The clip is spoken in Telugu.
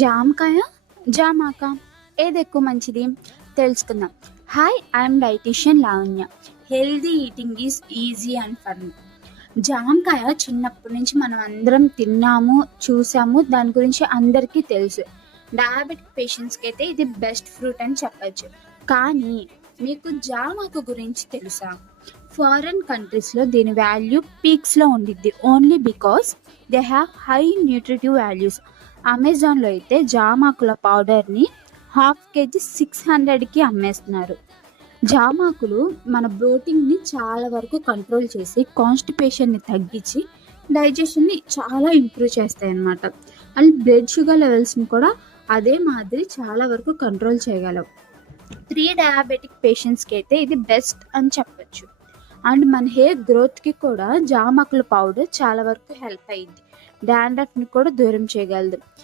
జామకాయ, జామాక ఏది ఎక్కువ మంచిది తెలుసుకుందాం. Hi, I'm dietitian Lavanya. Healthy eating is easy and fun. జామకాయ చిన్నప్పటి నుంచి మనం అందరం తిన్నాము, చూసాము. దాని గురించి అందరికీ తెలుసు. డయాబెటిక్ పేషెంట్స్కి అయితే ఇది బెస్ట్ ఫ్రూట్ అని చెప్పచ్చు. కానీ మీకు జామాకు గురించి తెలుసా? ఫారెన్ కంట్రీస్లో దీని వాల్యూ పీక్స్లో ఉండిద్ది, only because they have high nutritive values. అమెజాన్లో అయితే జామాకుల పౌడర్ని హాఫ్ కేజీ 600కి అమ్మేస్తున్నారు. జామాకులు మన బ్లోటింగ్ని చాలా వరకు కంట్రోల్ చేసి కాన్స్టిపేషన్ని తగ్గించి డైజెషన్ని చాలా ఇంప్రూవ్ చేస్తాయి అన్నమాట. అండ్ బ్లడ్ షుగర్ లెవెల్స్ని కూడా అదే మాదిరి చాలా వరకు కంట్రోల్ చేయగలవు. డయాబెటిక్ పేషెంట్స్కి అయితే ఇది బెస్ట్ అని చెప్పచ్చు. అండ్ మన హెయిర్ గ్రోత్కి కూడా జామాకుల పౌడర్ చాలా వరకు హెల్ప్ అయ్యింది. డాండ్రఫ్ని కూడా దూరం చేయగలదు.